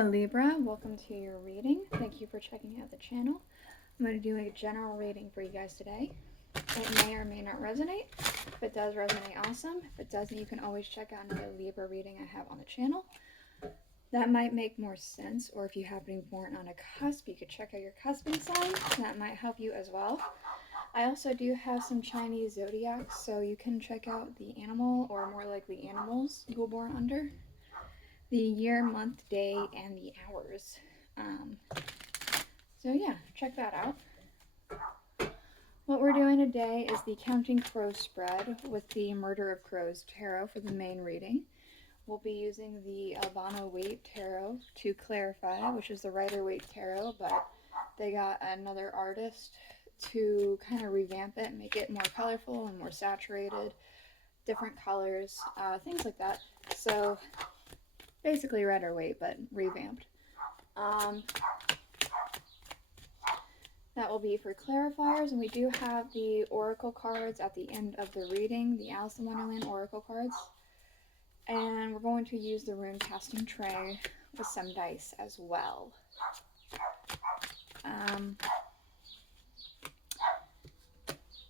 Hello Libra, welcome to your reading. Thank you for checking out the channel. I'm going to do a general reading for you guys today. It may or may not resonate. If it does resonate, awesome. If it doesn't, you can always check out another Libra reading I have on the channel. That might make more sense, or if you happen to be born on a cusp, you could check out your cusping sign. That might help you as well. I also do have some Chinese zodiacs, so you can check out the animal, or more likely animals, you were born under. The year, month, day, and the hours. So yeah, check that out. What we're doing today is the Counting Crows spread with the Murder of Crows tarot for the main reading. We'll be using the Albano-Waite tarot to clarify, which is the Rider-Waite tarot, but they got another artist to kind of revamp it and make it more colorful and more saturated, different colors, things like that. So basically Rider-Waite, but revamped. That will be for clarifiers, and we do have the oracle cards at the end of the reading, the Alice in Wonderland oracle cards. And we're going to use the rune casting tray with some dice as well.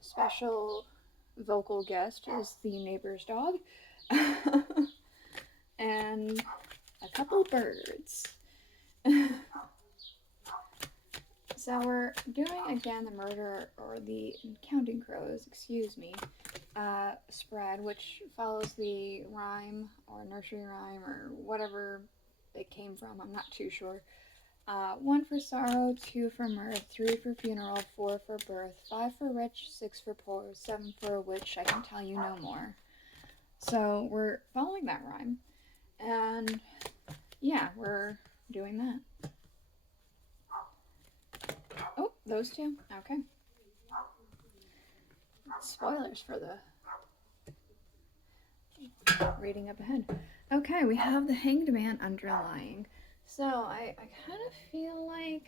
Special vocal guest is the neighbor's dog. And a couple birds. So we're doing again the murder, or the Counting Crows, excuse me, spread, which follows the rhyme or nursery rhyme or whatever it came from. I'm not too sure. 1 for sorrow, 2 for mirth, 3 for funeral, 4 for birth, 5 for rich, 6 for poor, 7 for a witch. I can tell you no more. So we're following that rhyme, and yeah, we're doing that. Oh, those two? Okay. Spoilers for the reading up ahead. Okay, we have the Hanged Man underlying. So I kind of feel like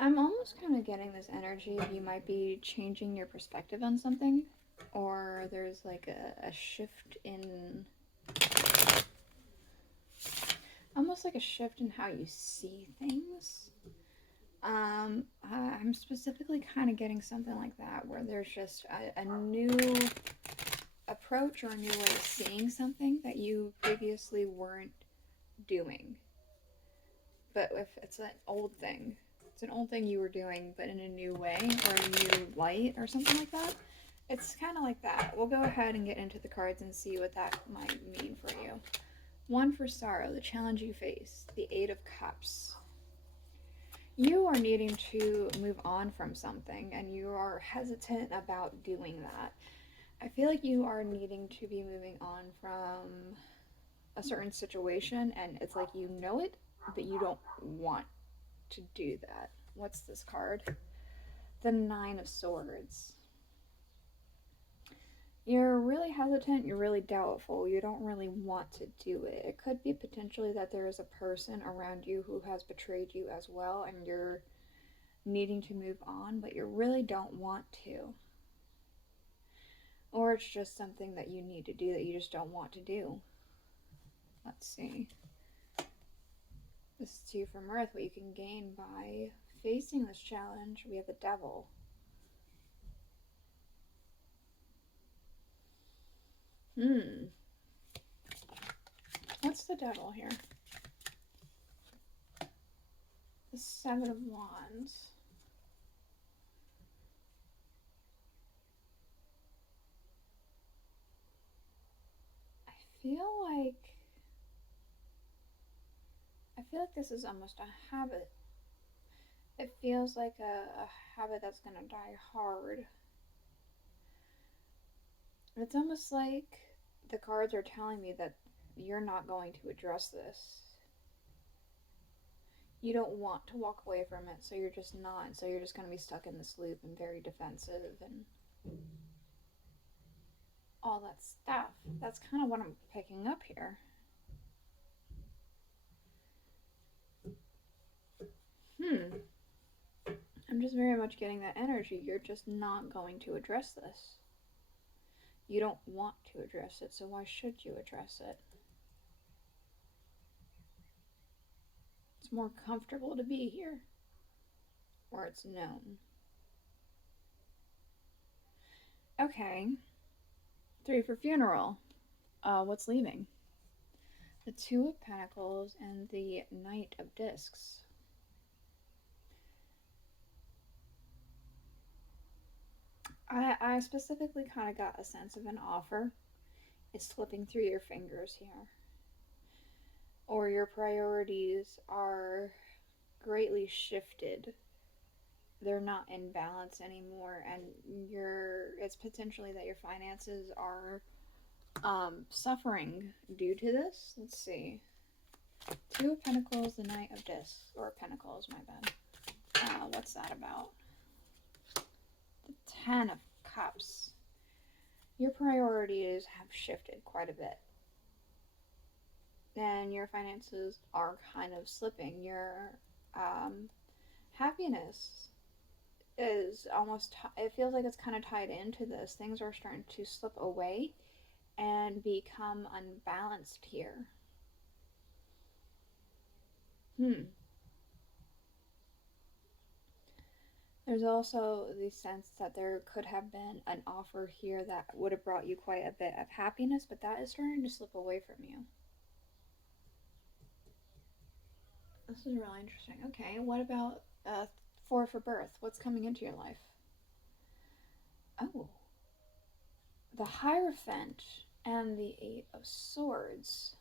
I'm almost kind of getting this energy of you might be changing your perspective on something, or there's like a shift in, almost like a shift in how you see things. I'm specifically kind of getting something like that, where there's just a new approach or a new way of seeing something that you previously weren't doing. But if it's an old thing, it's an old thing you were doing, but in a new way or a new light or something like that. It's kind of like that. We'll go ahead and get into the cards and see what that might mean for you. 1 for sorrow, the challenge you face, the 8 of Cups. You are needing to move on from something, and you are hesitant about doing that. I feel like you are needing to be moving on from a certain situation, and it's like you know it, but you don't want to do that. What's this card? The 9 of Swords. You're really hesitant, you're really doubtful, you don't really want to do it. It could be potentially that there is a person around you who has betrayed you as well, and you're needing to move on, but you really don't want to. Or it's just something that you need to do that you just don't want to do. Let's see. This is 2 for mirth, what you can gain by facing this challenge. We have the Devil. What's the Devil here? The 7 of Wands. I feel like this is almost a habit. It feels like a habit that's going to die hard. It's almost like the cards are telling me that you're not going to address this. You don't want to walk away from it, so you're just not. So you're just going to be stuck in this loop and very defensive and all that stuff. That's kind of what I'm picking up here. I'm just very much getting that energy. You're just not going to address this. You don't want to address it, so why should you address it? more comfortable to be here, or it's known. Okay. 3 for funeral. What's leaving? The Two of Pentacles and the Knight of Discs. I specifically kind of got a sense of an offer is slipping through your fingers here. Or your priorities are greatly shifted. They're not in balance anymore, and it's potentially that your finances are suffering due to this. Let's see. Two of Pentacles, the Knight of Discs, or Pentacles, my bad. What's that about? The Ten of Cups. Your priorities have shifted quite a bit. And your finances are kind of slipping. Your happiness is almost, it feels like it's kind of tied into this. Things are starting to slip away and become unbalanced here. There's also the sense that there could have been an offer here that would have brought you quite a bit of happiness, but that is starting to slip away from you. This is really interesting. Okay, what about 4 for birth? What's coming into your life? Oh. The Hierophant and the 8 of Swords.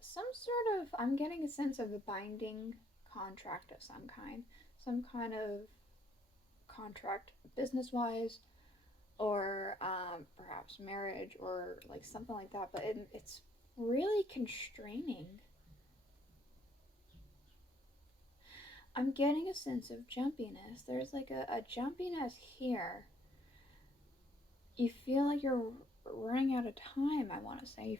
Some sort of, I'm getting a sense of a binding contract of some kind. Some kind of contract business-wise, or perhaps marriage, or like something like that, but it's really constraining. I'm getting a sense of jumpiness. There's like a jumpiness here. You feel like you're running out of time, I want to say.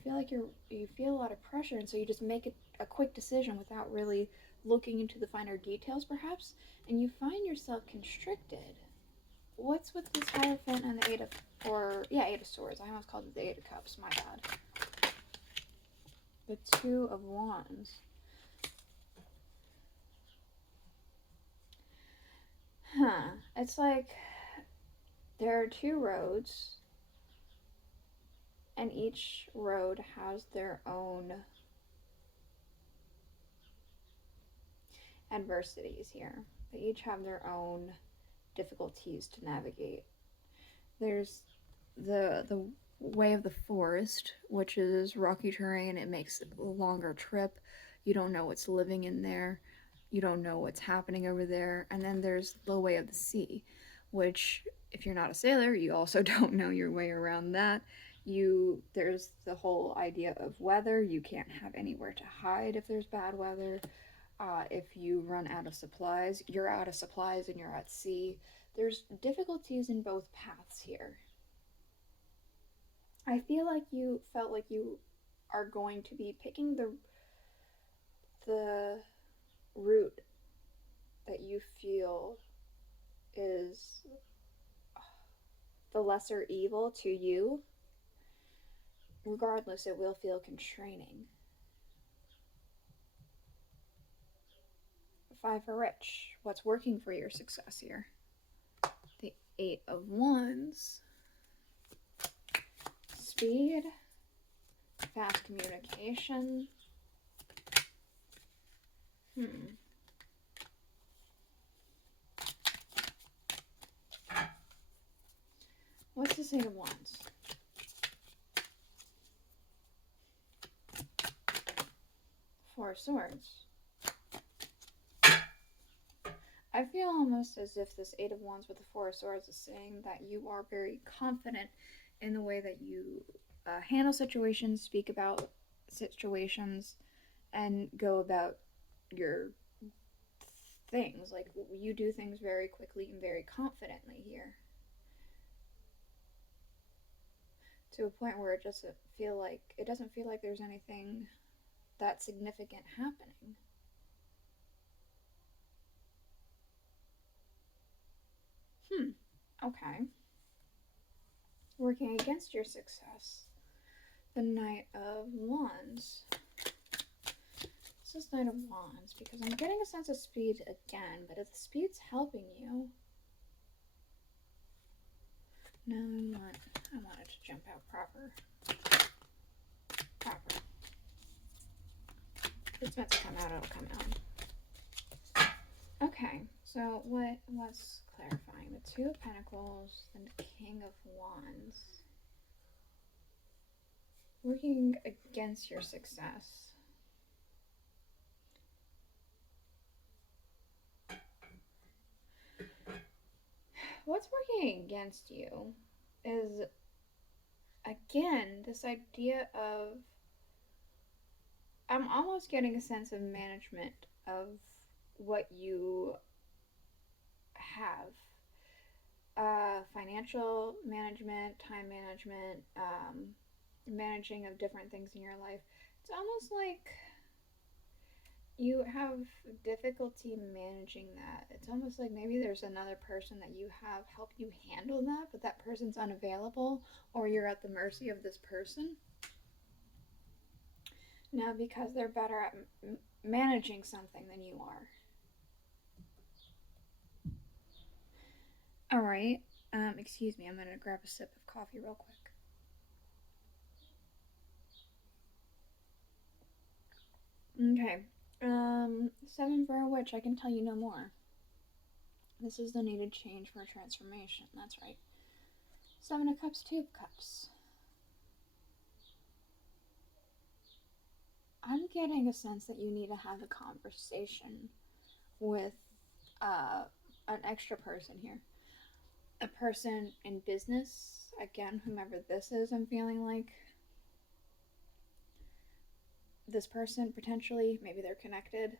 You feel a lot of pressure, and so you just make a quick decision without really looking into the finer details, perhaps, and you find yourself constricted. What's with this Hierophant and the 8 of Swords? I almost called it the 8 of Cups, my bad. The 2 of Wands. It's like there are 2 roads, and each road has their own adversities here. They each have their own difficulties to navigate. There's the way of the forest, which is rocky terrain. It makes a longer trip. You don't know what's living in there. You don't know what's happening over there. And then there's the way of the sea, which, if you're not a sailor, you also don't know your way around that. There's the whole idea of weather. You can't have anywhere to hide if there's bad weather. If you run out of supplies, you're out of supplies and you're at sea. There's difficulties in both paths here. I feel like you felt like you are going to be picking the route that you feel is the lesser evil to you. Regardless, it will feel constraining. 5 for rich. What's working for your success here? The 8 of Wands. Speed. Fast communication. What's this 8 of Wands? 4 of Swords. I feel almost as if this 8 of Wands with the 4 of Swords is saying that you are very confident in the way that you handle situations, speak about situations, and go about your things. Like, you do things very quickly and very confidently here. To a point where it doesn't feel like there's anything that significant happening. Okay. Working against your success. the Knight of Wands. This is Knight of Wands because I'm getting a sense of speed again, but if the speed's helping you, no, I want it to jump out proper. If it's meant to come out, it'll come out. Okay, so what's clarifying? The Two of Pentacles and the King of Wands. Working against your success. What's working against you is, again, this idea of, I'm almost getting a sense of management of what you have. Financial management, time management, managing of different things in your life. It's almost like you have difficulty managing that. It's almost like maybe there's another person that you have help you handle that, but that person's unavailable, or you're at the mercy of this person. Now, because they're better at managing something than you are. All right. Excuse me. I'm going to grab a sip of coffee real quick. Okay. Seven for a witch. I can tell you no more. This is the needed change for a transformation. That's right. Seven of Cups, Two of Cups. I'm getting a sense that you need to have a conversation with an extra person here. A person in business. Again, whomever this is, I'm feeling like this person potentially, maybe they're connected.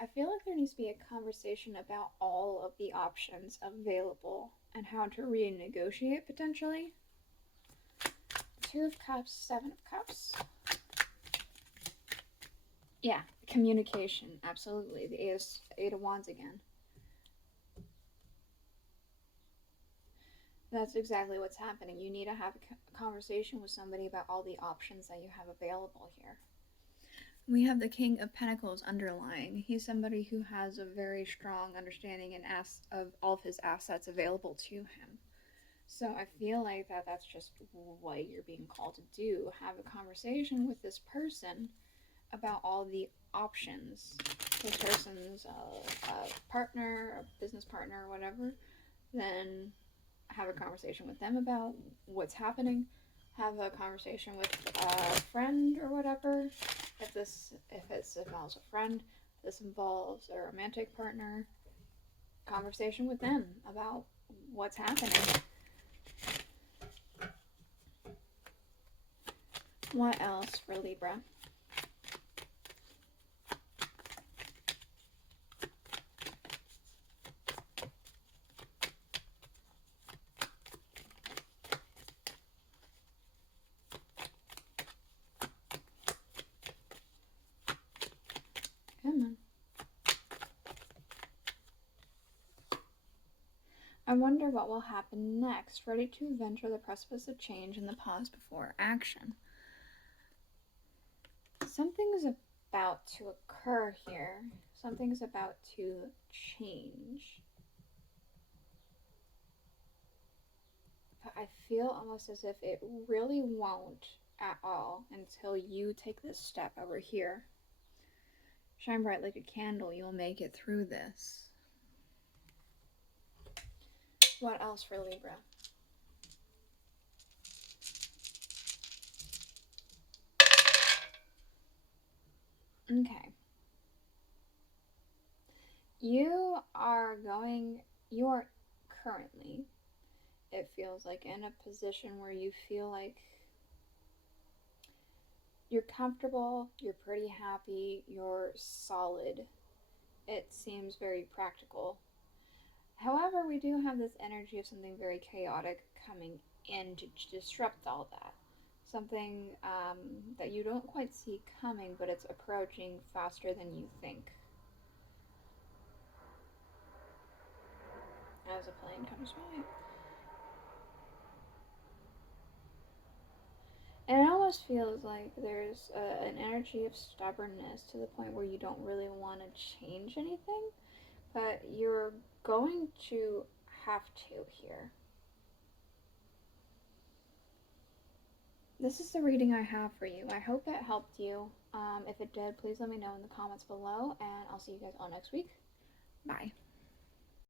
I feel like there needs to be a conversation about all of the options available and how to renegotiate potentially. Two of Cups, Seven of Cups. Yeah, communication, absolutely. The Eight of Wands again. That's exactly what's happening. You need to have a conversation with somebody about all the options that you have available here. We have the King of Pentacles underlying. He's somebody who has a very strong understanding and of all of his assets available to him. So I feel like that's just what you're being called to do. Have a conversation with this person about all the options. This person's a partner, a business partner, or whatever. Then have a conversation with them about what's happening. Have a conversation with a friend or whatever. If this involves a friend, this involves a romantic partner, conversation with them about what's happening. What else for Libra? Come on. I wonder what will happen next. Ready to venture the precipice of change and the pause before action. Something is about to occur here. Something is about to change. But I feel almost as if it really won't at all until you take this step over here. Shine bright like a candle. You'll make it through this. What else for Libra? Okay. You are currently, it feels like, in a position where you feel like you're comfortable, you're pretty happy, you're solid. It seems very practical. However, we do have this energy of something very chaotic coming in to disrupt all that. Something that you don't quite see coming, but it's approaching faster than you think. As a plane comes by. And it almost feels like there's an energy of stubbornness to the point where you don't really want to change anything, but you're going to have to here. This is the reading I have for you. I hope it helped you. If it did, please let me know in the comments below, and I'll see you guys all next week. Bye.